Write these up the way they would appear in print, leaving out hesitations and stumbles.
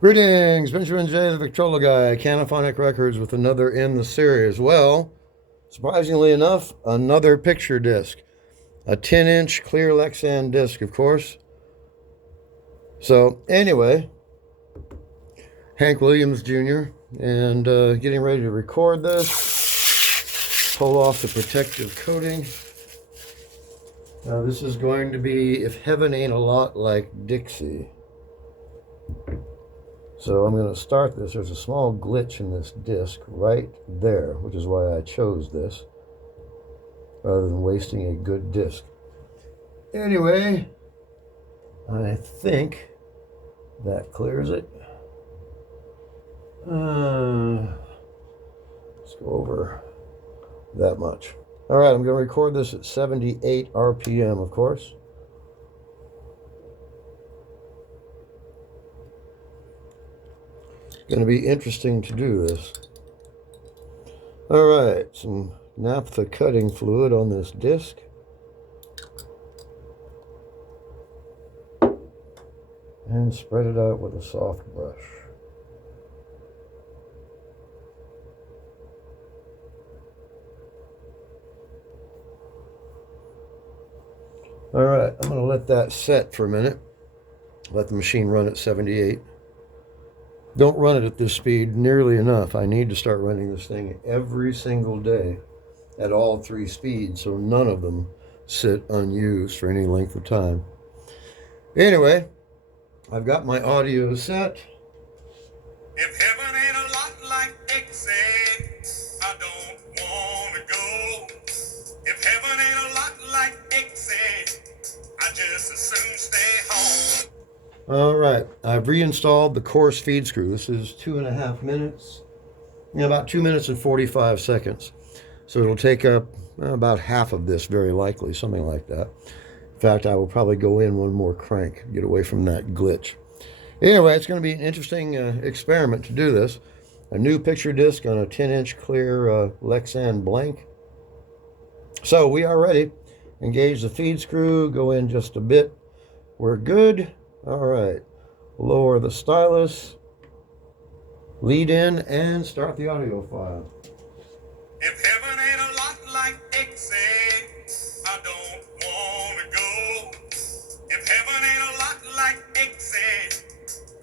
Greetings, Benjamin J, the Victrola Guy, Canophonic Records with another in the series. Well, surprisingly enough, another picture disc. A 10-inch clear Lexan disc, of course. So, anyway, Hank Williams Jr. and getting ready to record this. Pull off the protective coating. This is going to be If Heaven Ain't a Lot Like Dixie. So I'm going to start this. There's a small glitch in this disc right there, which is why I chose this, rather than wasting a good disc. Anyway, I think that clears it. Let's go over that much. All right, I'm going to record this at 78 RPM, of course. Going to be interesting to do this. All right, some naphtha cutting fluid on this disc. And spread it out with a soft brush. All right, I'm going to let that set for a minute. Let the machine run at 78. Don't run it at this speed nearly enough. I need to start running this thing every single day at all 3 speeds, so none of them sit unused for any length of time. Anyway, I've got my audio set. If heaven ain't a lot like Dixie, I don't want to go. If heaven ain't a lot like Dixie, I just as soon stay home. All right, I've reinstalled the coarse feed screw. This is 2.5 minutes, about 2 minutes and 45 seconds. So it'll take up about half of this, very likely, something like that. In fact, I will probably go in one more crank, get away from that glitch. Anyway, it's going to be an interesting experiment to do this. A new picture disc on a 10-inch clear Lexan blank. So we are ready. Engage the feed screw, go in just a bit. We're good. All right, lower the stylus, lead in, and start the audio file. If heaven ain't a lot like Dixie, I don't want to go. If heaven ain't a lot like Dixie,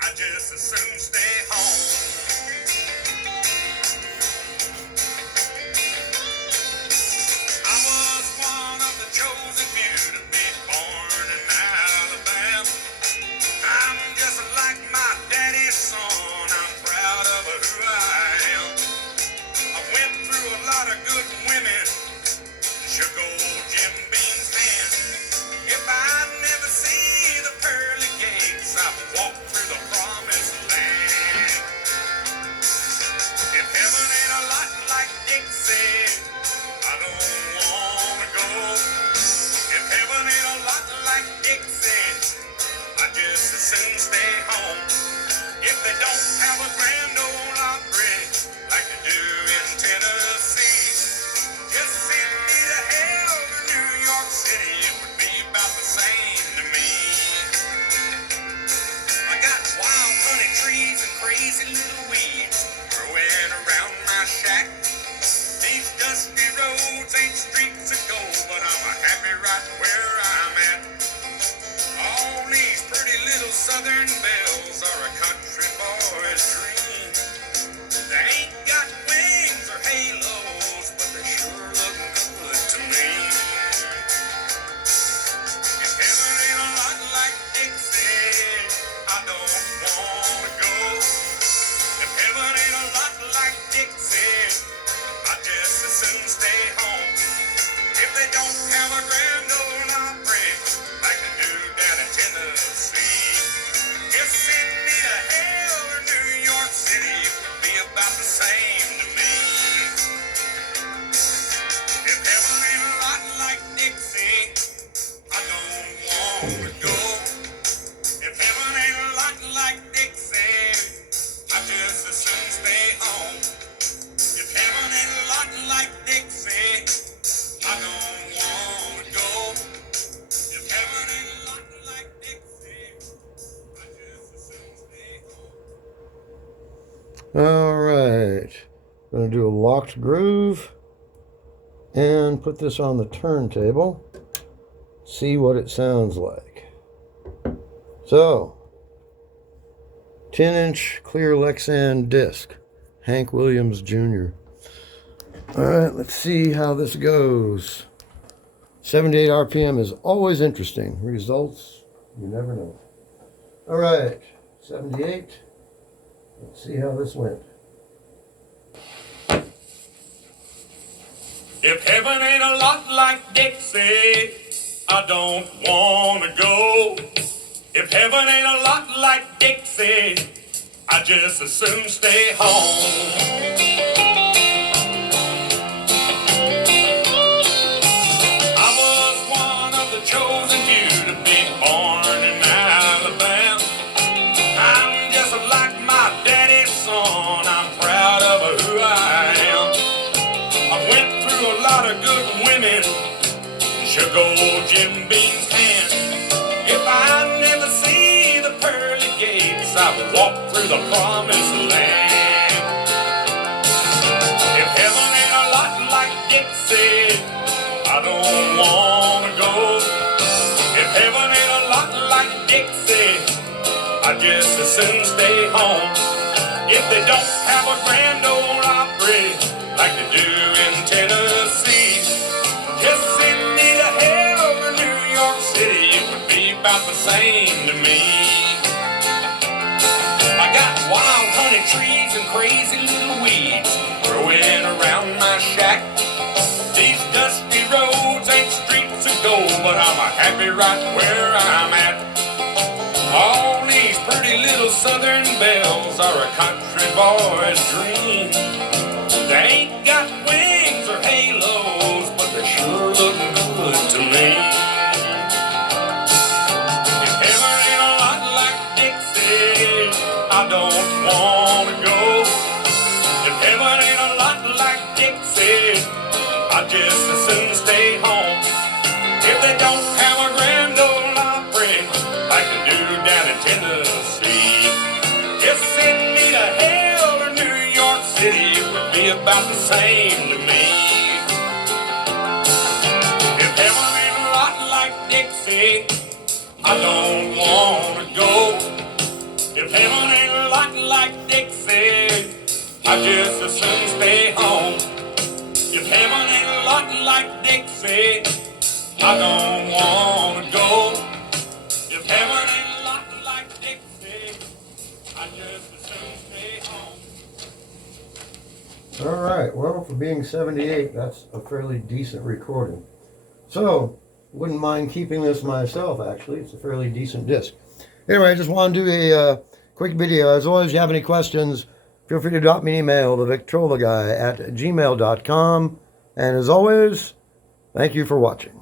I just as soon stay home. I was one of the chosen few to be born in Alabama. I'm just like my daddy's son. I'm proud of who I am. I went through a lot of good women, shook old Jim Beam's hand. If I never see the pearly gates, I walk through the promised land. If heaven ain't a lot like Dixie, I don't wanna go. If heaven ain't a lot like Dixie, I just as soon stay home. If they don't have a grand ole opry like they do in Tennessee, just send me to hell to New York City, it would be about the same to me. I got wild honey trees and crazy little weeds growing around my shack. These dusty roads ain't streets of gold, but I'm happy right where I'm at. All these pretty little southern belles are a country boy's dream. They ain't got wings or halos, but they sure look good to me. If heaven ain't a lot like Dixie, I don't wanna go. If heaven ain't a lot like Dixie, I just as soon stay home. If they don't have a grand ole opry like they do down in Tennessee, just send me to hell or New York City, it would be about the same to me. If heaven ain't a lot like Dixie, I don't wanna go. If heaven ain't a lot like Dixie, I just as soon stay home. If heaven ain't a lot like Dixie, I don't wanna go. If heaven ain't a lot like Dixie, I just as soon stay home. All right. Going to do a locked groove and put this on the turntable. See what it sounds like. So, 10-inch clear Lexan disc, Hank Williams Jr. All right, let's see how this goes. 78 RPM is always interesting. Results, you never know. All right, 78. Let's see how this went. If heaven ain't a lot like Dixie, I don't wanna go. If heaven ain't a lot like Dixie, I just as soon stay home. I was one of the chosen few to be born in Alabama. I'm just like my daddy's son, I'm proud of who I am. I went through a lot of good women, shook old Jim Beam's hand. If I never see the pearly gates, I will walk through the promised land. If heaven ain't a lot like Dixie, I don't wanna go. If heaven ain't a lot like Dixie, I just as soon stay home. If they don't have a Grand Ole Opry like they do in Tennessee, just send me to hell or New York City, it would be about the same to me. I got wild honey trees and crazy little weeds growing around my shack. These dusty roads ain't streets of gold, but I'm happy right where I'm at. All these pretty little southern belles are a country boy's dream. They ain't got wings or halos, but they sure look good to me. If heaven ain't a lot like Dixie, I don't wanna go. If heaven ain't a lot like Dixie, I just as soon stay home. If they don't have a Grand Ole Opry like they do down in Tennessee, just send me to hell or New York City, it would be about the same to me. If heaven ain't a lot like Dixie, I don't wanna go. If heaven ain't a lot like Dixie, I just as soon stay home. If heaven ain't a lot like Dixie, I don't wanna go. If heaven ain't a lot like Dixie, I just as soon stay home. All right, well, for being 78, that's a fairly decent recording. So, wouldn't mind keeping this myself, actually. It's a fairly decent disc. Anyway, I just want to do a quick video. As always, if you have any questions, feel free to drop me an email, THEVICTROLAGUY@gmail.com. And as always, thank you for watching.